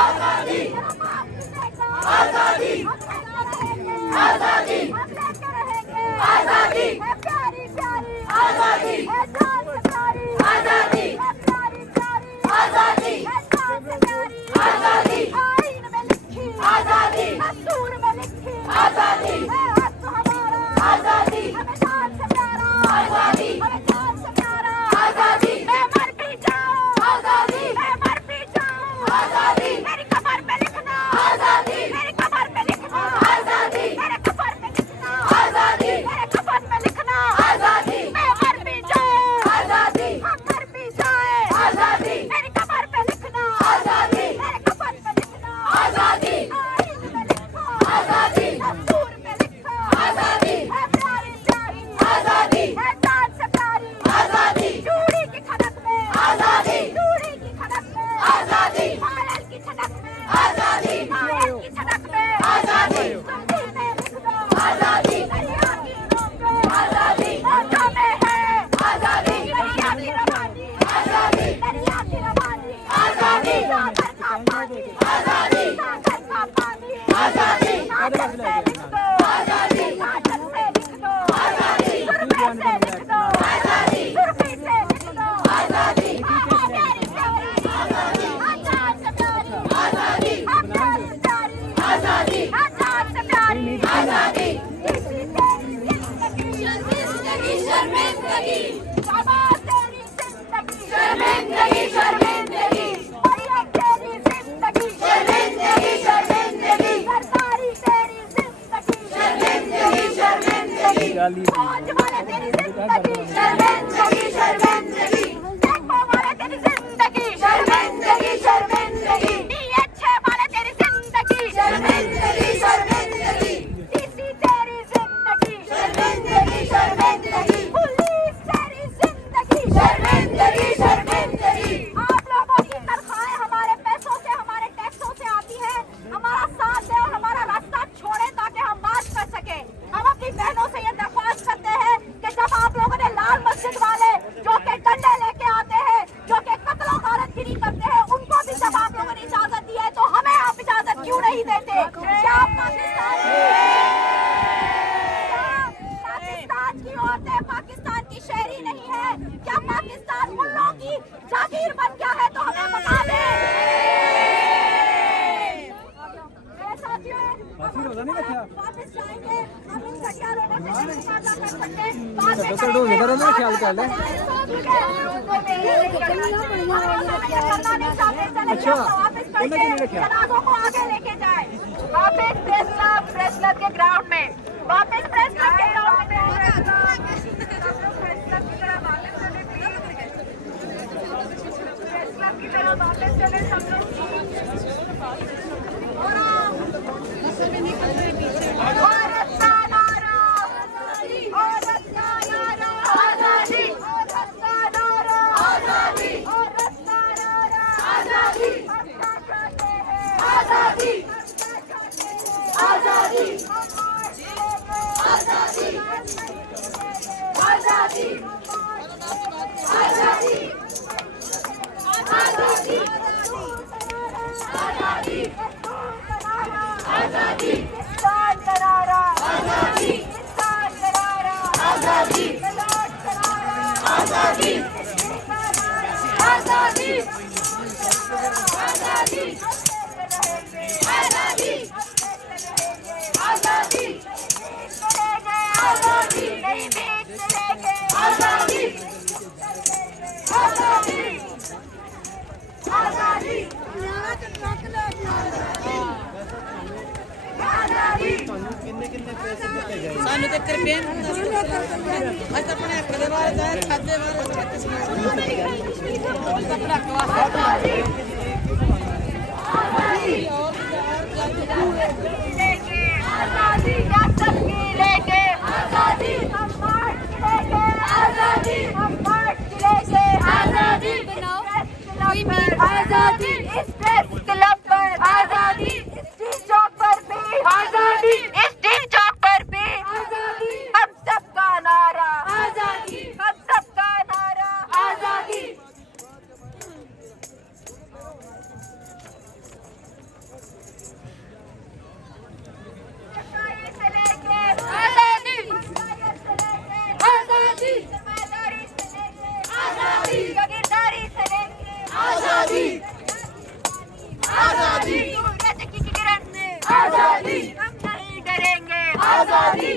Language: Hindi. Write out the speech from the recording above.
आजादी आजादी आजादी आजादी प्यारी प्यारी आजादी आजादी आजादी आजादी आईन में लिखी आजादी दस्तूर में लिखी आजादी आजादी हमें जान से प्यारा आजादी हमें जान से प्यारा आजादी मैं मर भी जाऊं आजादी मैं मर भी जाऊं आजादी मेरी कमर पे लिखना आजादी मेरी कमर पे लिखना आजादी मेरे कमर पे लिखना आजादी मेरे कमर पे लिखना आजादी मैं मर भी जाऊं आजादी हम मर भी जाए आजादी मेरी कमर पे लिखना आजादी मेरे कमर पे लिखना आजादी आईन में लिखो आजादी दस्तूर में लिखो आजादी है प्यारी प्यारी आजादी है जान से प्यारी आजादी चूड़ी की खनक में आजादी चूड़ी की खनक में आजादी पायल की खनक में आजादी पायल की खनक में आजादी सुनती में लिख दो आजादी दरिया की नोक पे आजादी होठों में है आजादी दरिया की रवानी आजादी दरिया की रवानी आजादी सागर का पानी आजादी सागर का पानी आजादी सागर से लिख दो आजादी सागर से लिख दो आजादी सुरभि से लिख दो आजादी सुरभि से लिख दो आजादी प्यारी प्यारी आजादी आजाद से प्यारी आजादी प्यारी प्यारी आजादी आजाद से प्यारी आजादी इसी तेरी जिंदगी शर्मिंदगी शाबाश तेरी जिंदगी शर्मिंदगी शर्मिंदगी बढ़िया तेरी जिंदगी शर्मिंदगी शर्मिंदगी सरकारी तेरी जिंदगी शर्मिंदगी शर्मिंदगी फौज वाले तेरी जिंदगी शर्मिंदगी शर्मिंदगी टेम्पो वाले तेरी जिंदगी शर्मिंदगी शर्मिंदगी DH वाले तेरी जिंदगी शर्मिंदगी शर्मिंदगी DC तेरी जिंदगी शर्मिंदगी शर्मिंदगी पुलिस तेरी जिंदगी शर्मिंदगी शर्मिंदगी आप लोगों की तनख्वाहें हमारे पैसों से हमारे टैक्सों से आती है हमारा साथ दे और हमारा रास्ता छोड़े ताकि हम मार्च कर सके हम अपनी बहनों से ये दरख्वास्त करते हैं कि जब आप लोगों ने लाल मस्जिद वाले जो कि डंडे लेके आते हैं जो कि कत्ल गारतगिरी करते हैं उनको भी जब आप लोगों ने इजाजत दी है तो हमें आप इजाजत क्यों नहीं देते क्या पाकिस्तान की औरतें पाकिस्तान की शहरी नहीं है क्या पाकिस्तान मुल्लों की जागीर बन गया है तो हमें बता दें वापस जाएंगे हम इन घटियालों को मुकाबला कर सकते हैं जनाजों को आगे लेके जाए वापस प्रेस क्लब के ग्राउंड में वापस प्रेस क्लब के ग्राउंड में प्रेस क्लब की तरफ वापस चले सब लोग भारत का नारा आजादी भारत का नारा आजादी भारत का नारा आजादी भारत का नारा आजादी हम क्या चाहते हैं आजादी हम क्या चाहते हैं आजादी आजादी आजादी आजादी आजादी आजादी आजादी किसान करारा आजादी किसान करारा आजादी किसान करारा आजादी आजादी आजादी आजादी आजादी आजादी नहीं बीच चलेंगे आजादी आजादी आजादी ਸਾਨੂੰ ਤੇ ਕਿਰਪਾਨ ਅਸੀਂ ਆਪਣੇ ਹੱਕ ਦੇ ਬਾਰੇ ਦਾ ਖਾਦੇ ਬਾਰੇ ਆਪਣਾ आजादी क्या सबकी लेके आजादी हम मार्च लेके आजादी हम मार्च लेके आजादी आजादी इस प्रेस क्लब पर आजादी इस टी चौक पर भी आजादी इस टी चौक पर भी आजादी हम सबका नारा आजादी हम सबका नारा आजादी आजादी हम नहीं डरेंगे आजादी